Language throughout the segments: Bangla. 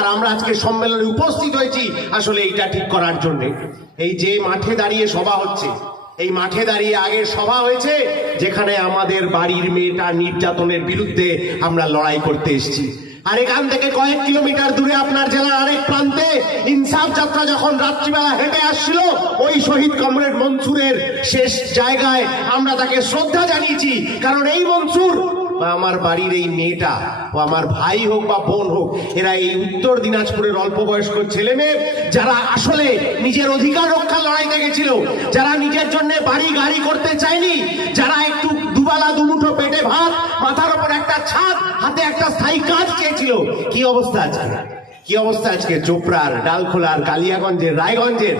আর আমরা আজকে সম্মেলনে উপস্থিত হয়েছি আসলে এইটা ঠিক করার জন্য। এই যে মাঠে দাঁড়িয়ে সভা হচ্ছে, এই মাঠে দাঁড়িয়ে আগে সভা হয়েছে যেখানে আমাদের বাড়ির মেয়েটা নির্যাতনের বিরুদ্ধে আমরা লড়াই করতে এসেছি। আর এখান থেকে কয়েক কিলোমিটার দূরে আপনার জেলার আরেক প্রান্তে ইনসাফ যাত্রা যখন রাত্রিবেলা হেঁটে আসছিল, ওই শহীদ কমরেড মনসুরের শেষ জায়গায় আমরা তাকে শ্রদ্ধা জানিয়েছি। কারণ এই মনসুর বা আমার বাড়ির এই মেয়েটা, ও আমার ভাই হোক বা বোন হোক, এরা এই উত্তর দিনাজপুরের অল্প বয়স্ক ছেলে মেয়ে যারা আসলে নিজের অধিকার রক্ষার লড়াইতে গেছিল, যারা নিজের জন্য বাড়ি গাড়ি করতে চায়নি, যারা একটু দুবেলা দুমুঠো পেটে ভাত, মাথার উপর একটা ছাদ, হাতে একটা স্থায়ী কাজ চেয়েছিল। কি অবস্থা আজকে, কি অবস্থা আজকে চোপড়ার, ডালখোলার, কালিয়াগঞ্জের, রায়গঞ্জের,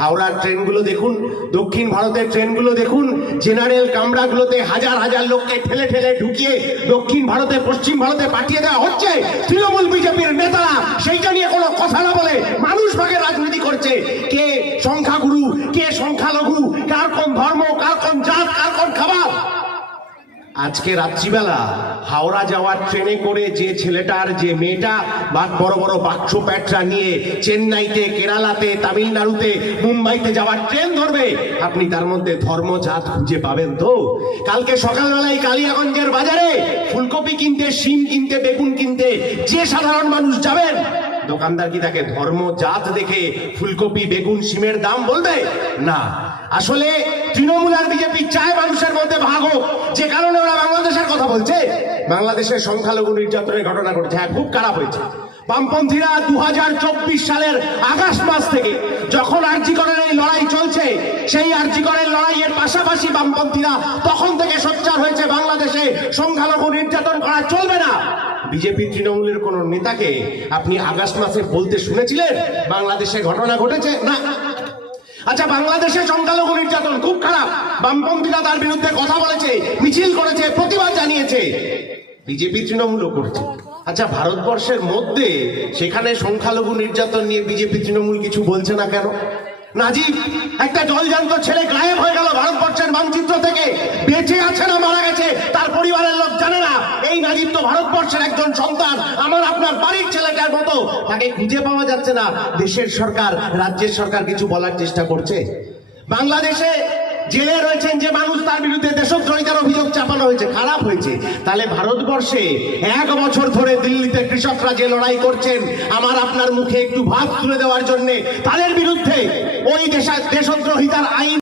হাওড়ার ট্রেনগুলো দেখুন, দক্ষিণ ভারতের ট্রেনগুলো দেখুন, জেনারেল কামরাগুলোতে হাজার হাজার লোককে ঠেলে ঠেলে ঢুকিয়ে দক্ষিণ ভারতে, পশ্চিম ভারতে পাঠিয়ে দেওয়া হচ্ছে। তৃণমূল বিজেপির নেতারা সেইটা নিয়ে কোনো কথা না বলে মানুষ ভাগে রাজনীতি করছে। কে সংখ্যাগুরু, কে সংখ্যালঘু, কার কোন ধর্ম, কার কোন জাত, কার কোন খাবার। আজকে রাত্রিবেলা হাওড়া যাওয়ার ট্রেনে করে যে ছেলেটার, যে মেয়েটা বড় বড় বাক্স প্যাটরা নিয়ে চেন্নাইতে, কেরালাতে, তামিলনাড়ুতে, মুম্বাইতে যাওয়ার ট্রেন ধরবে, আপনি তার মধ্যে ধর্ম জাত খুঁজে পাবেন তো? কালকে সকালবেলায় কালিয়াগঞ্জের বাজারে ফুলকপি কিনতে, শিম কিনতে, বেগুন কিনতে যে সাধারণ মানুষ যাবেন, দোকানদার কি তাকে ধর্ম জাত দেখে ফুলকপি, বেগুন, শিমের দাম বলবে? না। আসলে তৃণমূল আর বিজেপি চায় মানুষের মধ্যে ভাগ হোক, যে কারণে ওরা বাংলাদেশের কথা বলছে। বাংলাদেশের সংখ্যালঘু নির্যাতনের ঘটনা ঘটেছে, হ্যাঁ খুব খারাপ হয়েছে। বামপন্থীরা 2024 সালের আগস্ট মাস থেকে যখন আরজিকরের এই লড়াই চলছে, সেই আরজিকরের লড়াইয়ের পাশাপাশি বামপন্থীরা তখন থেকে সোচ্চার হয়েছে বাংলাদেশে সংখ্যালঘু নির্যাতন করা চলবে না। বিজেপি তৃণমূলের কোন নেতাকে আপনি আগস্ট মাসে বলতে শুনেছিলেন বাংলাদেশে ঘটনা ঘটেছে? না। আচ্ছা, বাংলাদেশে সংখ্যালঘু নির্যাতন খুব খারাপ, বামপন্থীরা তার বিরুদ্ধে কথা বলেছে, মিছিল করেছে, প্রতিবাদ জানিয়েছে, বিজেপি তৃণমূলও করছে। আচ্ছা, ভারতবর্ষের মধ্যে সেখানে সংখ্যালঘু নির্যাতন নিয়ে বিজেপি তৃণমূল কিছু বলছে না কেন? নাজিব, একটা জলজান্ত ছেলে গায়েব হয়ে গেল ভারতবর্ষের মানচিত্র থেকে, বেঁচে আছে না মারা গেছে তার পরিবারের লোক জানে না। এই নাজিব তো ভারতবর্ষের একজন সন্তান, আমার আপনার বাড়ির ছেলেটার মতো, তাকে খুঁজে পাওয়া যাচ্ছে না। দেশের সরকার, রাজ্যের সরকার কিছু বলার চেষ্টা করছে? বাংলাদেশে জেলে রয়েছেন যে মানুষ, তার বিরুদ্ধে দেশদ্রোহিতার অভিযোগ চাপানো হয়েছে, খারাপ হয়েছে। তাহলে ভারতবর্ষে 1 বছর ধরে দিল্লিতে কৃষকরা যে লড়াই করছেন আমার আপনার মুখে একটু ভাত তুলে দেওয়ার জন্য, তাদের বিরুদ্ধে ওই দেশদ্রোহিতার আইন